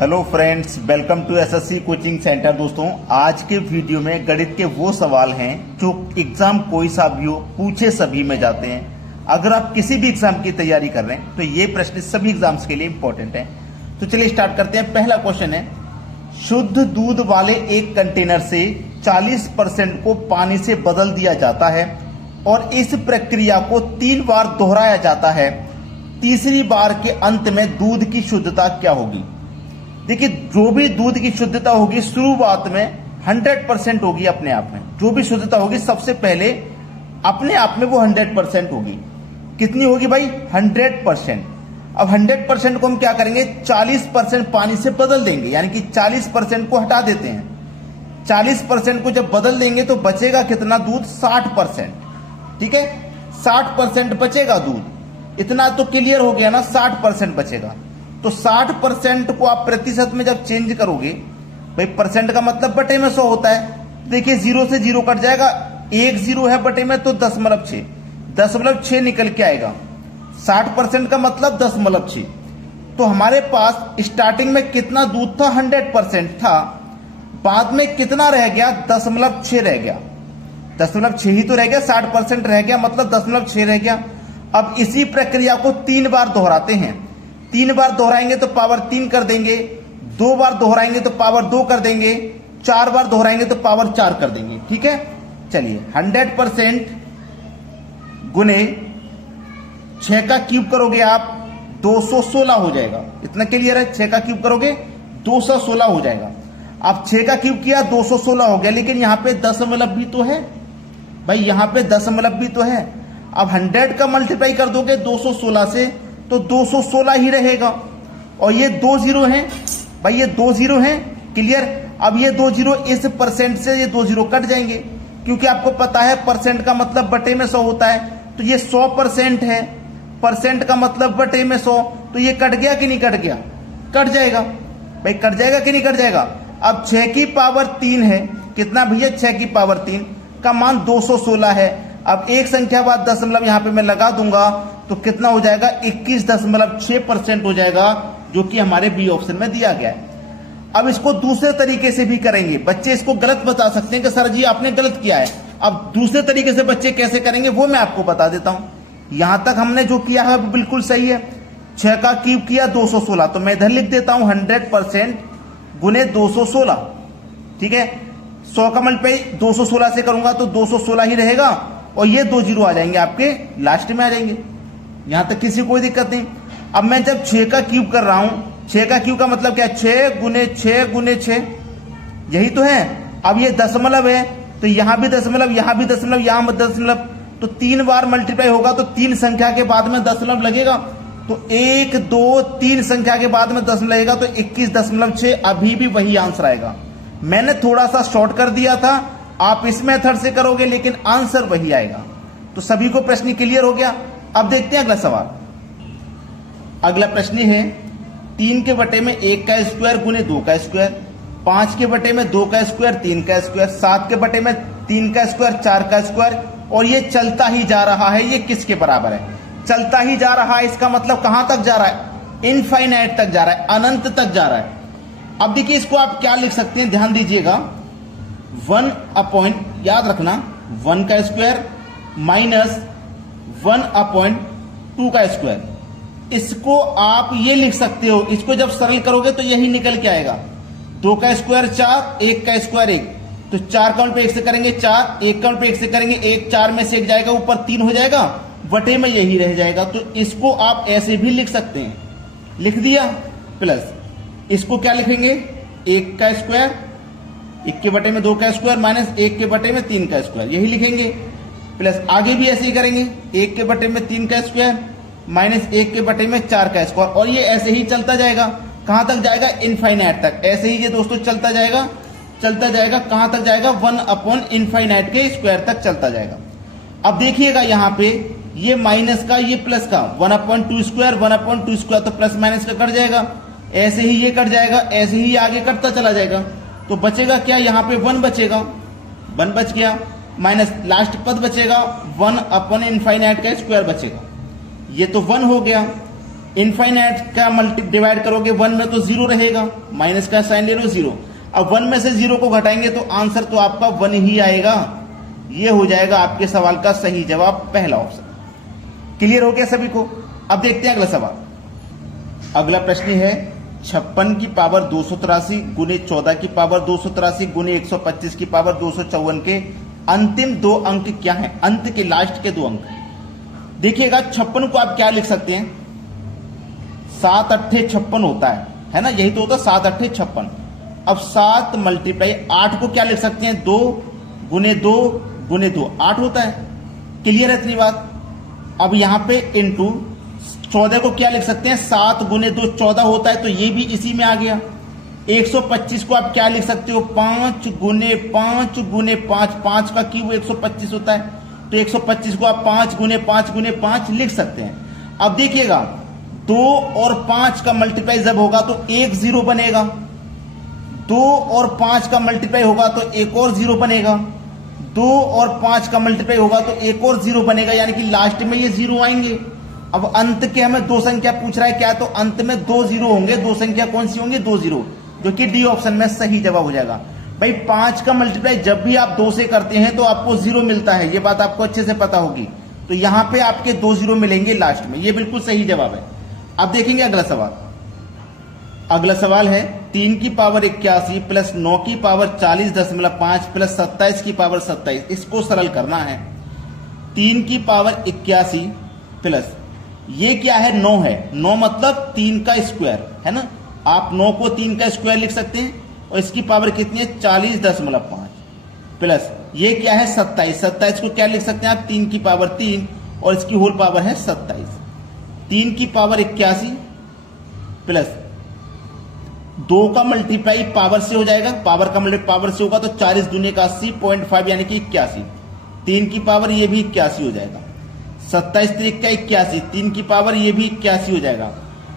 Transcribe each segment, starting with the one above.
Hello friends, welcome to SSC coaching centre. दोस्तों, आज के वीडियो में गणित के वो सवाल हैं जो एग्जाम कोई सा भी हो पूछे सभी में जाते हैं। अगर आप किसी भी एग्जाम की तैयारी कर रहे हैं तो ये प्रश्न सभी एग्जाम्स के लिए इंपॉर्टेंट है। तो चलिए स्टार्ट करते हैं। पहला क्वेश्चन है, शुद्ध दूध वाले एक कंटेनर से 40% को पानी से बदल दिया जाता है और इस प्रक्रिया को 3 बार दोहराया जाता है। तीसरी बार के अंत में दूध की शुद्धता क्या होगी? देखिए, जो भी दूध की शुद्धता होगी शुरुआत में 100% होगी। अपने आप में जो भी शुद्धता होगी सबसे पहले अपने आप में वो 100% होगी। कितनी होगी भाई? 100%। अब 100% को हम क्या करेंगे? 40% पानी से बदल देंगे, यानी कि 40% को हटा देते हैं। 40% को जब बदल देंगे तो बचेगा कितना दूध? 60%। ठीक है, 60% बचेगा दूध। इतना तो क्लियर हो गया ना, 60% बचेगा। तो 60% को आप प्रतिशत में जब चेंज करोगे, भाई परसेंट का मतलब बटे में 100 होता है। देखिए, 0 से 0 कट जाएगा, 1 0 है बटे में तो 10.6, 10.6 निकल के आएगा। 60% का मतलब 10.6। तो हमारे पास स्टार्टिंग में कितना दूध था? 100% था। बाद में कितना रह गया? 10.6 रह गया। 10.6 ही तो रह गया, 60% रह गया, मतलब 10.6 रह गया। अब इसी प्रक्रिया को 3 बार दोहराते हैं। 3 बार दोहराएंगे तो पावर 3 कर देंगे, 2 बार दोहराएंगे तो पावर 2 कर देंगे, 4 बार दोहराएंगे तो पावर 4 कर देंगे। ठीक है, चलिए 100% गुने 6 का क्यूब करोगे आप 216 हो जाएगा। इतना क्लियर है? 6 का क्यूब करोगे 216 हो जाएगा। अब 6 का क्यूब किया 216 हो गया, लेकिन यहां पे दशमलव भी तो है भाई, यहां पे दशमलव भी तो है। अब 100 का मल्टीप्लाई कर दोगे 216 से तो 216 ही रहेगा। और ये 2 0 हैं भाई, ये 2 0 हैं। क्लियर? अब ये 2 0 इस परसेंट से ये 2 0 कट जाएंगे, क्योंकि आपको पता है परसेंट का मतलब बटे में 100 होता है। तो ये 100% है, परसेंट का मतलब बटे में 100, तो ये कट गया कि नहीं कट गया? कट जाएगा भाई, कट जाएगा कि नहीं कट जाएगा? अब 6 की पावर 3 है, कितना भैया? 6 की पावर 3 का मान 216 है। अब एक संख्या बाद दशमलव यहां पे मैं लगा दूंगा तो कितना हो जाएगा? 21.6% हो जाएगा, जो कि हमारे बी ऑप्शन में दिया गया है। अब इसको दूसरे तरीके से भी करेंगे। बच्चे इसको गलत बता सकते हैं कि सर जी आपने गलत किया है। अब दूसरे तरीके से बच्चे कैसे करेंगे वो मैं आपको बता देता हूं। यहां तक हमने जो किया है बिल्कुल सही है। 6 का क्यूब किया 216, तो मैं इधर लिख देता हूं 100% गुने 216। ठीक है, 100 का मल्टीप्लाई 216 से करूंगा तो 216 ही रहेगा, और ये 2 0 आ जाएंगे आपके लास्ट में आ जाएंगे। यहां तक किसी कोई दिक्कत नहीं। अब मैं जब 6 का क्यूब कर रहा हूं, 6 का क्यूब का मतलब क्या है? 6 गुने 6 गुने 6, यही तो है। अब ये दशमलव है तो यहां भी दशमलव, यहां भी दशमलव, यहां भी दशमलव, तो 3 बार मल्टीप्लाई होगा तो 3 संख्या के बाद में दशमलव लगेगा। तो 1 2 3 संख्या के बाद में दशमलव लगेगा, तो 21.6 अभी भी वही आंसर आएगा। मैंने थोड़ा सा शॉर्ट कर दिया था, आप इस मेथड से करोगे लेकिन आंसर वही आएगा। तो सभी को प्रश्न क्लियर हो गया। अब देखते हैं अगला सवाल। अगला प्रश्न है, 3 के बटे में 1 का स्क्वायर गुने 2 का स्क्वायर, 5 के बटे में 2 का स्क्वायर 3 का स्क्वायर, 7 के बटे में 3 का स्क्वायर 4 का स्क्वायर, और ये चलता ही जा रहा है। ये किसके बराबर है? चलता ही जा रहा है, इसका मतलब कहां तक जा रहा है? इनफाइनाइट तक जा रहा है, अनंत तक जा रहा है। अब देखिए, इसको आप क्या लिख सकते हैं, ध्यान दीजिएगा। 1 अपॉइंट, याद रखना, 1 का स्क्वायर माइनस 1 अपॉइंट 2 का स्क्वायर। इसको आप ये लिख सकते हो, इसको जब सरल करोगे तो यही निकल के आएगा। 2 का स्क्वायर 4, 1 का स्क्वायर 1, तो 4 काउंट पे 1 से करेंगे 4, 1 काउंट पे 1 से करेंगे 1, 4 में से 1 जाएगा, ऊपर 3 हो जाएगा, बटे में यही रह जाएगा। तो इसको आप ऐसे भी लिख सकते हैं, लिख दिया। प्लस इसको क्या लिखेंगे? 1 का स्क्वायर, 1 के बटे में 2 का स्क्वायर माइनस 1 के बटे में 3 का स्क्वायर, यही लिखेंगे। प्लस आगे भी ऐसे ही करेंगे, 1 के बटे में 3 का स्क्वायर माइनस 1 के बटे में 4 का स्क्वायर, और ये ऐसे ही चलता जाएगा। कहां तक जाएगा? इनफाइनाइट तक। ऐसे ही ये दोस्तों चलता जाएगा, चलता जाएगा। कहां तक जाएगा? 1 अपॉन इनफाइनाइट के स्क्वायर तक चलता जाएगा। अब देखिएगा यहां पे ये माइनस का, ये प्लस का, 1/2 स्क्वायर 1/2 स्क्वायर, तो प्लस माइनस का कट जाएगा। ऐसे ही ये कट जाएगा, ऐसे ही आगे कटता चला जाएगा। तो बचेगा क्या? यहां पे 1 बचेगा, 1 बच गया, माइनस लास्ट पद बचेगा 1 अपॉन इनफाइनाइट का स्क्वायर बचेगा। ये तो 1 हो गया। इनफाइनाइट का मल्टी डिवाइड करोगे 1 में तो 0 रहेगा, माइनस का साइन ले लो 0। अब 1 में से 0 को घटाएंगे तो आंसर तो आपका 1 ही आएगा। ये हो जाएगा आपके सवाल का सही जवाब, पहला ऑप्शन। क्लियर हो गया सभी को? अब देखते हैं अगला सवाल। अगला प्रश्न है 56 की पावर 283 गुने 14 की पावर 283 गुने 125 की पावर 254 के अंतिम दो अंक क्या है? अंत के लास्ट के दो अंक। देखिएगा 56 को आप क्या लिख सकते हैं? 7 अट्ठे 56 होता है ना, यही तो होता है 7 अट्ठे 56। अब 7 मल्टीप्लाई 8 को क्या लिख सकते हैं? 2 गुने 2 गुने 2 8 होता है। क्लियर है इतनी बात? अब यहां पे इनटू 14 को क्या लिख सकते हैं? 7 गुने 2 14 होता है, तो ये भी इसी में आ गया। 125 को आप क्या लिख सकते हो? 5 गुने 5 गुने 5, 5 का क्यूब 125 होता है, तो 125 को आप 5 गुने 5 गुने 5 लिख सकते हैं। अब देखिएगा 2 और 5 का मल्टीप्लाई जब होगा तो एक 0 बनेगा, 2 और 5 का मल्टीप्लाई होगा तो एक और 0 बनेगा, 2 और 5 का मल्टीप्लाई होगा तो एक और 0 बनेगा, यानी कि लास्ट में ये 0 आएंगे। अब अंत के हमें दो संख्या पूछ रहा है क्या, तो अंत में 2 0 होंगे। दो संख्या कौन सी होंगी? 2 0, जो कि डी ऑप्शन में सही जवाब हो जाएगा। भाई 5 का मल्टीप्लाई जब भी आप 2 से करते हैं तो आपको 0 मिलता है, ये बात आपको अच्छे से पता होगी। तो यहां पे आपके 2 0 मिलेंगे लास्ट में, ये बिल्कुल सही जवाब है। अब देखेंगे अगला सवाल। अगला सवाल है 3 की पावर 81 प्लस 9 की पावर 40.5 प्लस 27 की पावर 27। इसको सरल करना है। 3 की पावर 81 प्लस ये क्या है? 9 है। 9 मतलब 3 का स्क्वायर है ना, आप 9 को 3 का स्क्वायर लिख सकते हैं। और इसकी पावर कितनी है? 40.5 प्लस ये क्या है? 27। 27 को क्या लिख सकते हैं आप? 3 की पावर 3 और इसकी होल पावर है 27। 3 की पावर 81 प्लस 2 का मल्टीप्लाई पावर से हो जाएगा, पावर का मल्टीप्लाई पावर से होगा तो 40 दूनी का 80.5 यानी कि 81। 3 की पावर ये भी 81 हो जाएगा। 27 3 का 81, 3 की पावर ये भी 81 हो जाएगा।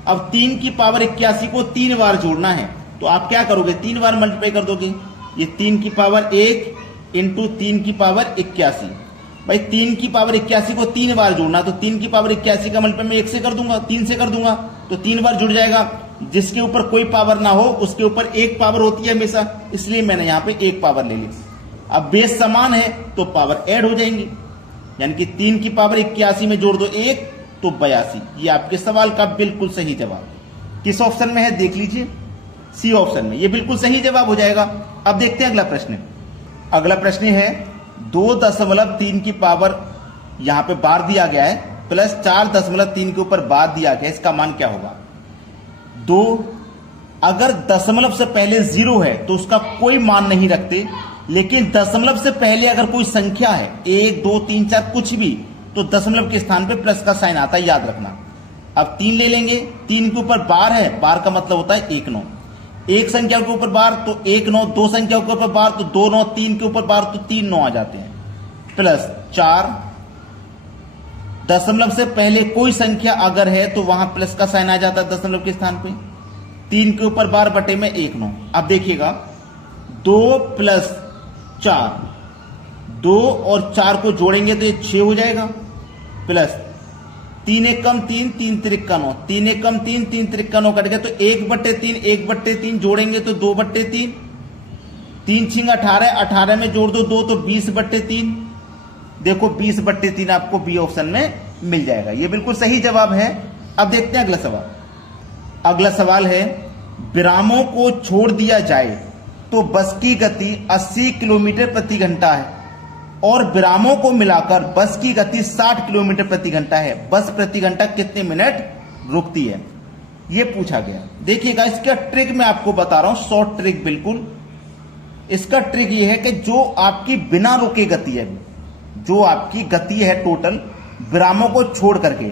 अब 3 की पावर 81 को 3 बार जोड़ना है, तो आप क्या करोगे? 3 बार मल्टीप्लाई कर दोगे। ये 3 की पावर 1 इंटू 3 की पावर 81। भाई 3 की पावर 81 को 3 बार जोड़ना, तो 3 की पावर 81 का मल्टीप्लाई मैं 1 से कर दूंगा, 3 से कर दूंगा, तो 3 बार जुड़ जाएगा। जिसके ऊपर कोई पावर ना हो उसके ऊपर एक पावर होती है हमेशा, इसलिए मैंने यहां पे एक पावर ले ली। अब बेस समान है तो पावर ऐड हो जाएंगी, यानी कि 3 की पावर 81 में जोड़ दो 1 तो 82। ये आपके सवाल का बिल्कुल सही जवाब किस ऑप्शन में है? देख लीजिए, सी ऑप्शन में। ये बिल्कुल सही जवाब हो जाएगा। अब देखते हैं अगला प्रश्न। अगला प्रश्न है 2.3 की पावर यहां पे बार दिया गया है प्लस 4.3 के ऊपर बार दिया गया है, इसका मान क्या होगा? 2 अगर दशमलव से पहले 0 है तो उसका कोई मान नहीं रखते, लेकिन दशमलव से पहले अगर कोई संख्या है 1 2 3 4 कुछ भी, तो दशमलव के स्थान पे प्लस का साइन आता है, याद रखना। अब 3 ले लेंगे, 3 के ऊपर बार है, बार का मतलब होता है 1 9। एक संख्या के ऊपर बार तो 1 9, 2 संख्या के ऊपर बार तो 2 9, 3 के ऊपर बार तो 3 9 आ जाते हैं, प्लस 4 दशमलव से पहले कोई संख्या अगर है तो वहां प्लस का साइन आ जाता है दशमलव के स्थान पे। 3 के ऊपर बार बटे में 1 9। अब देखिएगा 2 प्लस 4, 2 और 4 को जोड़ेंगे तो ये 6 हो जाएगा, प्लस 3 1 कम 3, 3 3 9, 3 1 कम 3, 3 3 9 कट गया तो 1/3, 1/3 जोड़ेंगे तो 2/3, 3 6 18, 18 में जोड़ दो 2 तो 20/3। देखो 20/3 आपको बी ऑप्शन में मिल जाएगा, ये बिल्कुल सही जवाब है। अब देखते हैं अगला सवाल। अगला सवाल है विरामों को छोड़ दिया जाए तो बस की गति 80 किलोमीटर प्रति घंटा है और विरामों को मिलाकर बस की गति 60 किलोमीटर प्रति घंटा है। बस प्रति घंटा कितने मिनट रुकती है, यह पूछा गया। देखिएगा इसका ट्रिक मैं आपको बता रहा हूं, शॉर्ट ट्रिक बिल्कुल। इसका ट्रिक यह है कि जो आपकी बिना रुके गति है, जो आपकी गति है टोटल विरामों को छोड़ करके,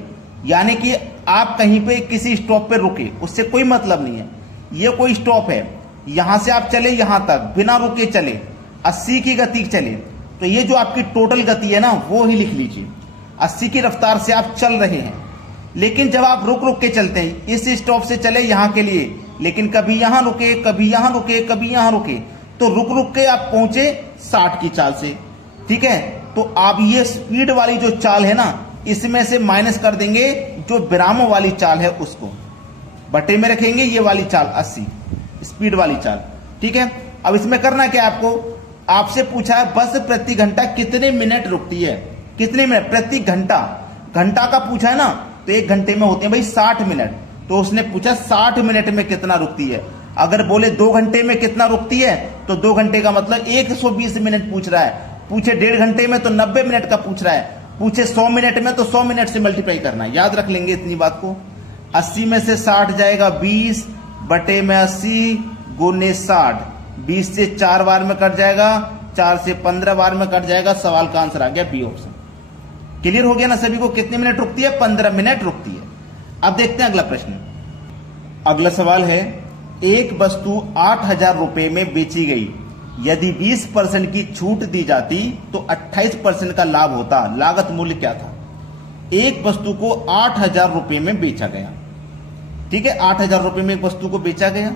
यानी कि आप कहीं पे किसी स्टॉप पे रुके, उससे कोई मतलब नहीं है। ये कोई स्टॉप है, यहां से आप चले यहां तक बिना रुके चले, 80 की गति चले, तो ये जो आपकी टोटल गति है ना वो ही लिख लीजिए। 80 की रफ्तार से आप चल रहे हैं, लेकिन जब आप रुक रुक के चलते हैं, इस स्टॉप से चले यहां के लिए, लेकिन कभी यहां रुके कभी यहां रुके कभी यहां रुके, तो रुक रुक के आप पहुंचे 60 की चाल से, ठीक है। तो आप ये स्पीड वाली जो चाल है ना इसमें से माइनस कर देंगे जो विरामों वाली चाल है उसको, बटे में रखेंगे ये वाली चाल 80 स्पीड वाली चाल। ठीक है, अब इसमें करना क्या है आपको, आपसे पूछा है बस प्रति घंटा कितने मिनट रुकती है, कितने मिनट प्रति घंटा, घंटा का पूछा है ना, तो 1 घंटे में होते हैं भाई 60 मिनट, तो उसने पूछा 60 मिनट में कितना रुकती है। अगर बोले 2 घंटे में कितना रुकती है तो 2 घंटे का मतलब 120 मिनट पूछ रहा है, पूछे 1.5 घंटे में तो 90 मिनट का पूछ रहा है, पूछे 100 मिनट में तो 100 मिनट से मल्टीप्लाई करना है। याद रख लेंगे इतनी बात को। 80 में से 60 जाएगा 20 बटे में 80 गुने 60, 20 से 4 बार में कट जाएगा, 4 से 15 बार में कट जाएगा। सवाल का आंसर आ गया बी ऑप्शन। क्लियर हो गया ना सभी को, कितने मिनट रुकती है, 15 मिनट रुकती है। अब देखते हैं अगला प्रश्न। अगला सवाल है, एक वस्तु 8,000 रुपए में बेची गई, यदि 20% की छूट दी जाती तो 28% का लाभ होता, लागत मूल्य क्या था। एक वस्तु को 8,000 रुपए में बेचा गया, ठीक है, 8,000 रुपए में एक वस्तु को बेचा गया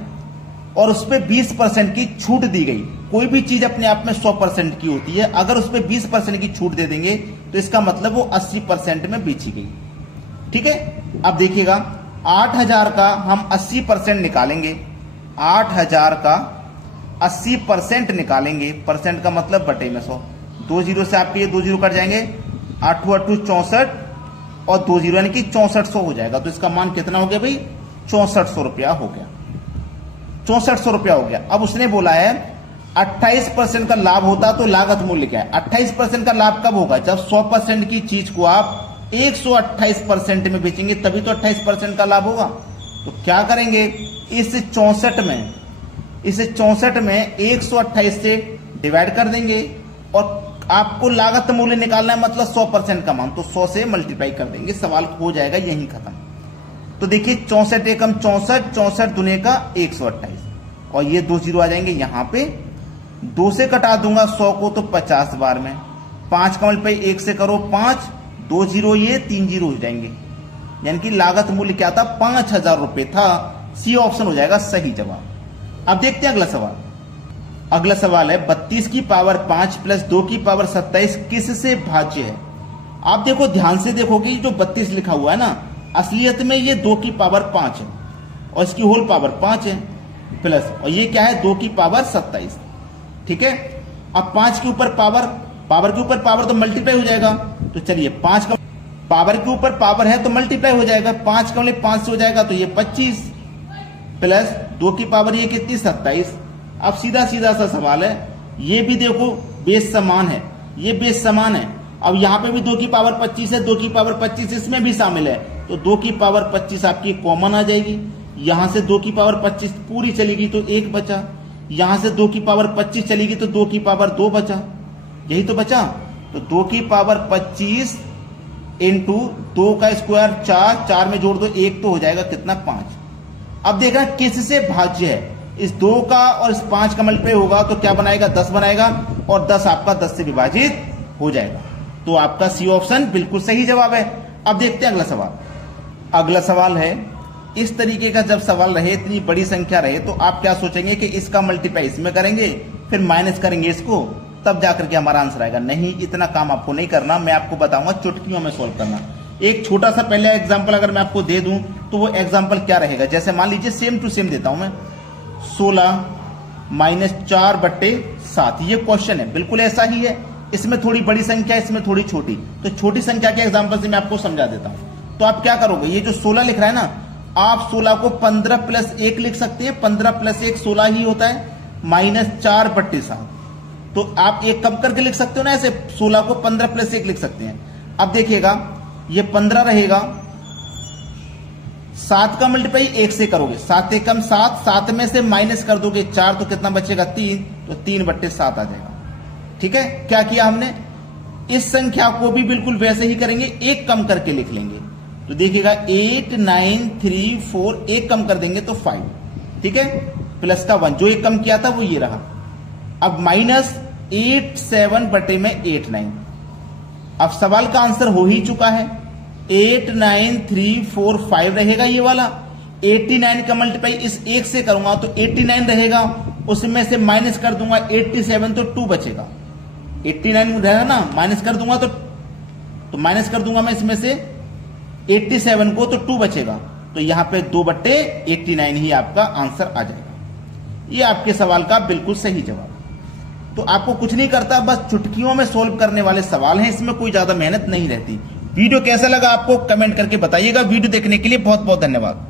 और उस पर 20% की छूट दी गई। कोई भी चीज अपने आप में 100% की होती है, अगर उस पर 20% की छूट दे देंगे तो इसका मतलब वो 80% में बेची गई। ठीक है, अब देखिएगा 8,000 का हम 80% निकालेंगे, 8,000 का 80% निकालेंगे, परसेंट का मतलब बटे में 100, 2 जीरो से आपके ये 2 जीरो कट जाएंगे, 8 8 64 और 2 जीरो यानी कि 6400 हो जाएगा। तो इसका मान कितना हो गया भाई, 6400 रुपया हो गया, 6400 रुपया हो गया। अब उसने बोला है 28% का लाभ होता तो लागत मूल्य क्या है। 28% का लाभ कब होगा, जब 100% की चीज को आप 128% में बेचेंगे तभी तो 28% का लाभ होगा। तो क्या करेंगे, इस 64 में 128 से डिवाइड कर देंगे और आपको लागत मूल्य निकालना है, मतलब 100% का मान, तो 100 से मल्टीप्लाई कर देंगे, सवाल हो जाएगा यही खत्म। तो देखिए 64 एकम 64, 64 दुने का 128 और ये 2 जीरो आ जाएंगे यहां पे, 2 से कटा दूंगा 100 को तो 50 बार में, 5 का मल्टीप्लाई 1 से करो 5, 2 जीरो ये 3 जीरो हो जाएंगे, यानी कि लागत मूल्य क्या था, 5,000 रुपए था। सी ऑप्शन हो जाएगा सही जवाब। अब देखते हैं अगला सवाल। अगला सवाल है 32 की पावर 5 प्लस 2 की पावर 27 किससे भाज्य है। आप देखो ध्यान से देखोगे, जो 32 लिखा हुआ है ना, असलियत में ये 2 की पावर 5 है और इसकी होल पावर 5 है, प्लस और ये क्या है 2 की पावर 27। ठीक है, अब 5 के ऊपर पावर, पावर के ऊपर पावर तो मल्टीप्लाई हो जाएगा, तो चलिए 5 का पावर के ऊपर पावर है तो मल्टीप्लाई हो जाएगा, 5 का मतलब 5 से हो जाएगा तो ये 25 प्लस 2 की पावर ये कितनी 27। अब सीधा सीधा सा सवाल है, ये भी देखो बेस समान है, ये बेस समान है, अब यहां पे भी 2 की पावर 25 है, 2 की पावर 25 इसमें भी शामिल है, तो 2 की पावर 25 आपकी कॉमन आ जाएगी, यहां से 2 की पावर 25 पूरी चलेगी तो 1 बचा, यहां से 2 की पावर 25 चलेगी तो 2 की पावर 2 बचा, यही तो बचा। तो 2 की पावर 25 इंटू 2 का स्क्वायर 4, 4 में जोड़ दो 1 तो हो जाएगा कितना 5। अब देखना किससे भाज्य है, इस 2 का और इस 5 का मल्टीप्लाई होगा तो क्या बनाएगा 10 बनाएगा और 10 आपका 10 से विभाजित हो जाएगा, तो आपका सी ऑप्शन बिल्कुल सही जवाब है। अब देखते हैं अगला सवाल। अगला सवाल है, इस तरीके का जब सवाल रहे, इतनी बड़ी संख्या रहे, तो आप क्या सोचेंगे कि इसका मल्टीप्लाई इसमें करेंगे फिर माइनस करेंगे इसको, तब जाकर के हमारा आंसर आएगा। नहीं, इतना काम आपको नहीं करना, मैं आपको बताऊंगा चुटकियों में सोल्व करना। एक छोटा सा पहले एग्जांपल अगर मैं आपको दे दूं तो वो एग्जांपल क्या रहेगा, जैसे मान लीजिए सेम टू सेम देता हूं मैं, 16 माइनस 4 बट्टे 7, ये क्वेश्चन है बिल्कुल ऐसा ही है, इसमें थोड़ी बड़ी संख्या, इसमें थोड़ी छोटी, तो छोटी संख्या के एग्जांपल से मैं आपको समझा देता हूं। तो आप क्या करोगे, ये जो 16 लिख रहा है ना, आप 16 को 15 प्लस 1 लिख सकते हैं, 15 प्लस 1 16 ही होता है, माइनस 4 बट्टे 7, तो आप एक कम करके लिख सकते हो ना, ऐसे 16 को 15 प्लस 1 लिख सकते हैं। अब देखिएगा ये 15 रहेगा, 7 का मल्टीप्लाई 1 से करोगे, 7 एकम 7, 7 में से माइनस कर दोगे 4 तो कितना बचेगा 3, तो 3 बट्टे 7 आ जाएगा। ठीक है, क्या किया हमने, इस संख्या को भी बिल्कुल वैसे ही करेंगे, एक कम करके लिख लेंगे, तो देखिएगा 8 9 3 4, एक कम कर देंगे तो 5, ठीक है, प्लस का 1, जो एक कम किया था वो ये रहा। अब माइनस 8 7 बटे में 8 9, अब सवाल का आंसर हो ही चुका है, 8 9 3 4 5 रहेगा ये वाला, 89 का मल्टीप्लाई इस 1 से करूंगा तो 89 रहेगा, उसमें से माइनस कर दूंगा 87 तो 2 बचेगा, 89 रहेगा ना, माइनस कर दूंगा तो तो माइनस कर दूंगा मैं इसमें से 87 को, तो 2 बचेगा, तो यहां पे 2/89 ही आपका आंसर आ जाएगा। ये आपके सवाल का बिल्कुल सही जवाब। तो आपको कुछ नहीं करता, बस चुटकियों में सोल्व करने वाले सवाल हैं, इसमें कोई ज्यादा मेहनत नहीं रहती। वीडियो कैसा लगा आपको कमेंट करके बताइएगा। वीडियो देखने के लिए बहुत बहुत धन्यवाद।